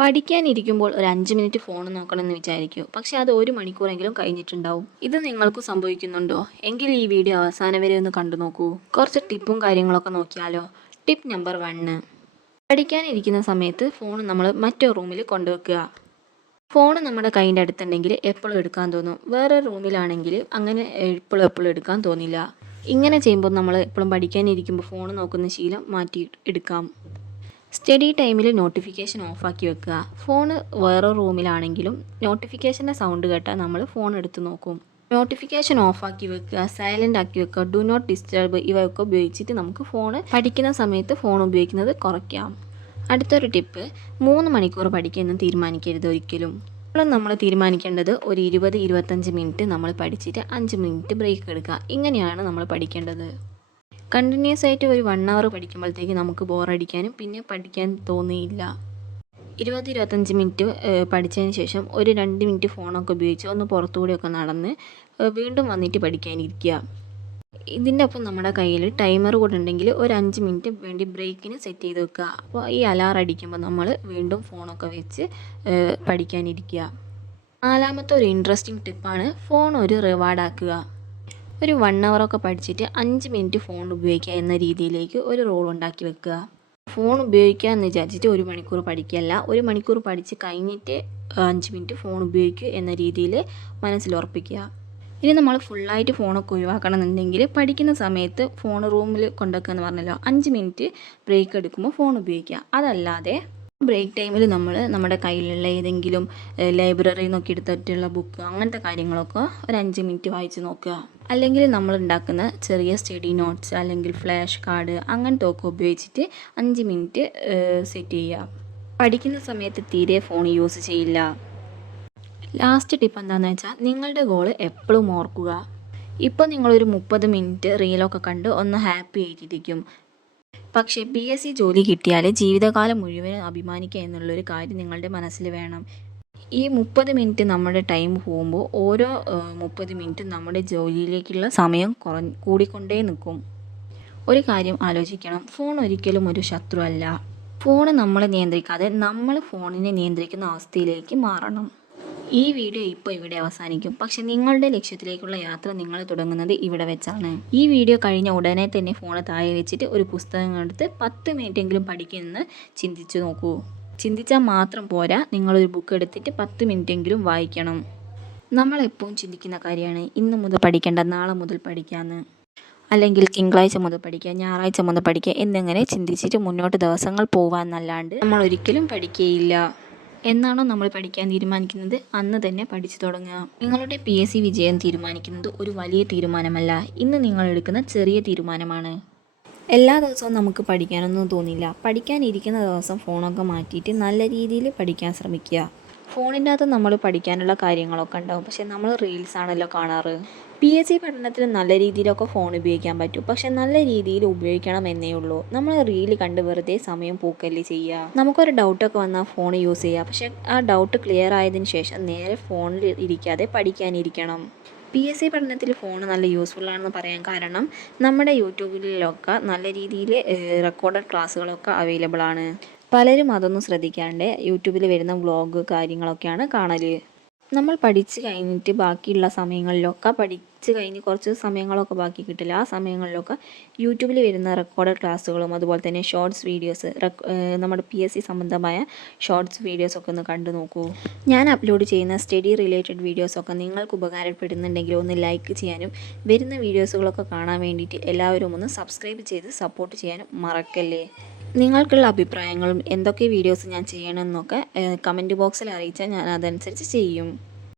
പഠിക്കാനിരിക്കുമ്പോൾ ഒരു 5 minute phone നോക്കണമെന്ന് വിചാരിക്കൂ, പക്ഷെ അത് 1 മണിക്കൂറെങ്കിലും കഴിഞ്ഞിട്ടുണ്ടാവും. ഇത് നിങ്ങൾക്ക് സംഭവിക്കുന്നുണ്ടോ? എങ്കിൽ ഈ വീഡിയോ അവസാനം വരെ ഒന്ന് കണ്ടു നോക്കൂ. കുറച്ച് ടിപ്പും കാര്യങ്ങളൊക്കെ നോക്കിയാലോ. ടിപ്പ് നമ്പർ 1: പഠിക്കാനിരിക്കുന്ന സമയത്ത് ഫോൺ നമ്മൾ മറ്റൊരു റൂമിൽ കൊണ്ടുവെക്കുക. ഫോൺ നമ്മുടെ കൈൻ്റെ അടുത്തുണ്ടെങ്കിൽ എപ്പോഴും എടുക്കാൻ തോന്നും. വേറെ റൂമിലാണെങ്കിൽ അങ്ങനെ എപ്പോഴും എടുക്കാൻ തോന്നില്ല. ഇങ്ങനെ ചെയ്യുമ്പോൾ നമ്മൾ എപ്പോഴും പഠിക്കാനിരിക്കുമ്പോൾ ഫോൺ നോക്കുന്ന ശീലം മാറ്റി എടുക്കാം. സ്റ്റഡി ടൈമിൽ നോട്ടിഫിക്കേഷൻ ഓഫാക്കി വെക്കുക. ഫോൺ വേറെ റൂമിലാണെങ്കിലും നോട്ടിഫിക്കേഷൻ്റെ സൗണ്ട് കേട്ടാൽ നമ്മൾ ഫോൺ എടുത്ത് നോക്കും. നോട്ടിഫിക്കേഷൻ ഓഫാക്കി വെക്കുക, സൈലൻ്റ് ആക്കി വെക്കുക, ഡു നോട്ട് ഡിസ്റ്റർബ് ഇവയൊക്കെ ഉപയോഗിച്ചിട്ട് നമുക്ക് പഠിക്കുന്ന സമയത്ത് ഫോൺ ഉപയോഗിക്കുന്നത് കുറയ്ക്കാം. അടുത്തൊരു ടിപ്പ്: 3 മണിക്കൂർ പഠിക്കുമെന്ന് തീരുമാനിക്കരുത് ഒരിക്കലും. നമ്മൾ തീരുമാനിക്കേണ്ടത് ഒരു 20-25 മിനിറ്റ് നമ്മൾ പഠിച്ചിട്ട് 5 മിനിറ്റ് ബ്രേക്ക് എടുക്കുക. ഇങ്ങനെയാണ് നമ്മൾ പഠിക്കേണ്ടത്. കണ്ടിന്യൂസ് ആയിട്ട് ഒരു 1 അവർ പഠിക്കുമ്പോഴത്തേക്ക് നമുക്ക് ബോറടിക്കാനും പിന്നെ പഠിക്കാൻ തോന്നിയില്ല. 20-25 മിനിറ്റ് പഠിച്ചതിന് ശേഷം ഒരു 2 മിനിറ്റ് ഫോണൊക്കെ ഉപയോഗിച്ച് ഒന്ന് പുറത്തുകൂടിയൊക്കെ നടന്ന് വീണ്ടും വന്നിട്ട് പഠിക്കാനിരിക്കുക. ഇതിൻ്റെ ഒപ്പം നമ്മുടെ കയ്യിൽ ടൈമർ കൂടെ ഉണ്ടെങ്കിൽ ഒരു 5 മിനിറ്റ് വേണ്ടി ബ്രേക്കിന് സെറ്റ് ചെയ്ത് വെക്കുക. അപ്പോൾ ഈ അലാറം അടിക്കുമ്പോൾ നമ്മൾ വീണ്ടും ഫോണൊക്കെ വെച്ച് പഠിക്കാനിരിക്കുക. 4-മത്തെ ഒരു ഇൻട്രസ്റ്റിംഗ് ടിപ്പാണ് ഫോൺ ഒരു റിവാർഡാക്കുക. ഒരു 1 അവറൊക്കെ പഠിച്ചിട്ട് 5 മിനിറ്റ് ഫോൺ ഉപയോഗിക്കുക എന്ന രീതിയിലേക്ക് ഒരു റൂൾ ഉണ്ടാക്കി വെക്കുക. ഫോൺ ഉപയോഗിക്കുക എന്ന് വിചാരിച്ചിട്ട് 1 മണിക്കൂർ പഠിക്കുകയല്ല, 1 മണിക്കൂർ പഠിച്ച് കഴിഞ്ഞിട്ട് 5 മിനിറ്റ് ഫോൺ ഉപയോഗിക്കുക എന്ന രീതിയിൽ മനസ്സിൽ ഉറപ്പിക്കുക. ഇനി നമ്മൾ ഫുള്ളായിട്ട് ഫോണൊക്കെ ഒഴിവാക്കണം എന്നുണ്ടെങ്കിൽ പഠിക്കുന്ന സമയത്ത് ഫോൺ റൂമിൽ കൊണ്ടുവെക്കുക എന്ന് പറഞ്ഞല്ലോ, 5 മിനിറ്റ് ബ്രേക്ക് എടുക്കുമ്പോൾ ഫോൺ ഉപയോഗിക്കുക. അതല്ലാതെ ബ്രേക്ക് ടൈമിൽ നമ്മൾ നമ്മുടെ കയ്യിലുള്ള ഏതെങ്കിലും ലൈബ്രറിയിൽ നിന്നൊക്കെ എടുത്തിട്ടുള്ള ബുക്ക് അങ്ങനത്തെ കാര്യങ്ങളൊക്കെ ഒരു 5 മിനിറ്റ് വായിച്ച് നോക്കുക. അല്ലെങ്കിൽ നമ്മൾ ഉണ്ടാക്കുന്ന ചെറിയ സ്റ്റഡി നോട്ട്സ് അല്ലെങ്കിൽ ഫ്ലാഷ് കാർഡ് അങ്ങനത്തെ ഒക്കെ ഉപയോഗിച്ചിട്ട് 5 മിനിറ്റ് സെറ്റ് ചെയ്യുക. പഠിക്കുന്ന സമയത്ത് തീരെ ഫോൺ യൂസ് ചെയ്യില്ല. ലാസ്റ്റ് ടിപ്പ് എന്താണെന്ന് വെച്ചാൽ നിങ്ങളുടെ ഗോള് എപ്പോഴും ഓർക്കുക. ഇപ്പോൾ നിങ്ങളൊരു 30 മിനിറ്റ് റീലൊക്കെ കണ്ട് ഒന്ന് ഹാപ്പി ആയിട്ടിരിക്കും. പക്ഷേ PSC ജോലി കിട്ടിയാൽ ജീവിതകാലം മുഴുവൻ അഭിമാനിക്കുക എന്നുള്ളൊരു കാര്യം നിങ്ങളുടെ മനസ്സിൽ വേണം. ഈ 30 മിനിറ്റ് നമ്മുടെ ടൈം പോകുമ്പോൾ ഓരോ 30 മിനിറ്റും നമ്മുടെ ജോലിയിലേക്കുള്ള സമയം കൂടിക്കൊണ്ടേ നിൽക്കും. ഒരു കാര്യം ആലോചിക്കണം, ഫോൺ ഒരിക്കലും ഒരു ശത്രു അല്ല. ഫോൺ നമ്മളെ നിയന്ത്രിക്കാതെ നമ്മൾ ഫോണിനെ നിയന്ത്രിക്കുന്ന അവസ്ഥയിലേക്ക് മാറണം. ഈ വീഡിയോ ഇപ്പോൾ ഇവിടെ അവസാനിക്കും, പക്ഷെ നിങ്ങളുടെ ലക്ഷ്യത്തിലേക്കുള്ള യാത്ര നിങ്ങൾ തുടങ്ങുന്നത് ഇവിടെ വെച്ചാണ്. ഈ വീഡിയോ കഴിഞ്ഞ ഉടനെ തന്നെ ഫോൺ താഴെ വെച്ചിട്ട് ഒരു പുസ്തകം എടുത്ത് 10 മിനിറ്റെങ്കിലും പഠിക്കുമെന്ന് ചിന്തിച്ചു നോക്കൂ. ചിന്തിച്ചാൽ മാത്രം പോരാ, നിങ്ങളൊരു ബുക്ക് എടുത്തിട്ട് 10 മിനിറ്റെങ്കിലും വായിക്കണം. നമ്മളെപ്പോഴും ചിന്തിക്കുന്ന കാര്യമാണ് ഇന്ന് മുതൽ പഠിക്കേണ്ട, നാളെ മുതൽ പഠിക്കാമെന്ന്, അല്ലെങ്കിൽ തിങ്കളാഴ്ച മുതൽ പഠിക്കുക, ഞായറാഴ്ച മുതൽ പഠിക്കുക എന്നിങ്ങനെ ചിന്തിച്ചിട്ട് മുന്നോട്ട് ദിവസങ്ങൾ പോകാമെന്നല്ലാണ്ട് നമ്മൾ ഒരിക്കലും പഠിക്കുകയില്ല. എന്നാണോ നമ്മൾ പഠിക്കാൻ തീരുമാനിക്കുന്നത് അന്ന് തന്നെ പഠിച്ചു തുടങ്ങുക. നിങ്ങളുടെ PSC വിജയം തീരുമാനിക്കുന്നത് ഒരു വലിയ തീരുമാനമല്ല, ഇന്ന് നിങ്ങൾ എടുക്കുന്ന ചെറിയ തീരുമാനമാണ്. എല്ലാ ദിവസവും നമുക്ക് പഠിക്കാനൊന്നും തോന്നില്ല. പഠിക്കാനിരിക്കുന്ന ദിവസം ഫോണൊക്കെ മാറ്റിയിട്ട് നല്ല രീതിയിൽ പഠിക്കാൻ ശ്രമിക്കുക. ഫോണിൻ്റെ അകത്ത് നമ്മൾ പഠിക്കാനുള്ള കാര്യങ്ങളൊക്കെ ഉണ്ടാവും, പക്ഷെ നമ്മൾ റീൽസ് ആണല്ലോ കാണാറ്. PSC പഠനത്തിൽ നല്ല രീതിയിലൊക്കെ ഫോൺ ഉപയോഗിക്കാൻ പറ്റും, പക്ഷെ നല്ല രീതിയിൽ ഉപയോഗിക്കണം എന്നേ ഉള്ളൂ. നമ്മൾ റീൽ കണ്ട് വെറുതെ സമയം പോക്കല്ലേ ചെയ്യുക. നമുക്കൊരു ഡൗട്ടൊക്കെ വന്നാൽ ഫോൺ യൂസ് ചെയ്യുക, പക്ഷെ ആ ഡൗട്ട് ക്ലിയർ ആയതിനു ശേഷം നേരെ ഫോണിൽ ഇരിക്കാതെ പഠിക്കാനിരിക്കണം. PSC പഠനത്തിൽ ഫോൺ നല്ല യൂസ്ഫുള്ളാണെന്ന് പറയാൻ കാരണം നമ്മുടെ യൂട്യൂബിലൊക്കെ നല്ല രീതിയിൽ റെക്കോർഡഡ് ക്ലാസ്സുകളൊക്കെ അവൈലബിൾ ആണ്. പലരും അതൊന്നും ശ്രദ്ധിക്കാണ്ട് യൂട്യൂബിൽ വരുന്ന വ്ളോഗ് കാര്യങ്ങളൊക്കെയാണ് കാണൽ. നമ്മൾ പഠിച്ച് കഴിഞ്ഞിട്ട് ബാക്കിയുള്ള സമയങ്ങളിലൊക്കെ പഠിച്ച് കഴിഞ്ഞ് കുറച്ച് സമയങ്ങളൊക്കെ ബാക്കി കിട്ടില്ല. ആ സമയങ്ങളിലൊക്കെ യൂട്യൂബിൽ വരുന്ന റെക്കോർഡഡ് ക്ലാസ്സുകളും അതുപോലെ തന്നെ ഷോർട്സ് വീഡിയോസ്, നമ്മുടെ PSC സംബന്ധമായ ഷോർട്സ് വീഡിയോസൊക്കെ ഒന്ന് കണ്ടു നോക്കൂ. ഞാൻ അപ്ലോഡ് ചെയ്യുന്ന സ്റ്റഡി റിലേറ്റഡ് വീഡിയോസൊക്കെ നിങ്ങൾക്ക് ഉപകാരപ്പെടുന്നുണ്ടെങ്കിൽ ഒന്ന് ലൈക്ക് ചെയ്യാനും വരുന്ന വീഡിയോസുകളൊക്കെ കാണാൻ വേണ്ടിയിട്ട് എല്ലാവരും ഒന്ന് സബ്സ്ക്രൈബ് ചെയ്ത് സപ്പോർട്ട് ചെയ്യാനും മറക്കല്ലേ. നിങ്ങൾക്കുള്ള അഭിപ്രായങ്ങളും എന്തൊക്കെ വീഡിയോസ് ഞാൻ ചെയ്യണമെന്നൊക്കെ കമൻറ്റ് ബോക്സിൽ അറിയിച്ചാൽ ഞാൻ അതനുസരിച്ച് ചെയ്യും.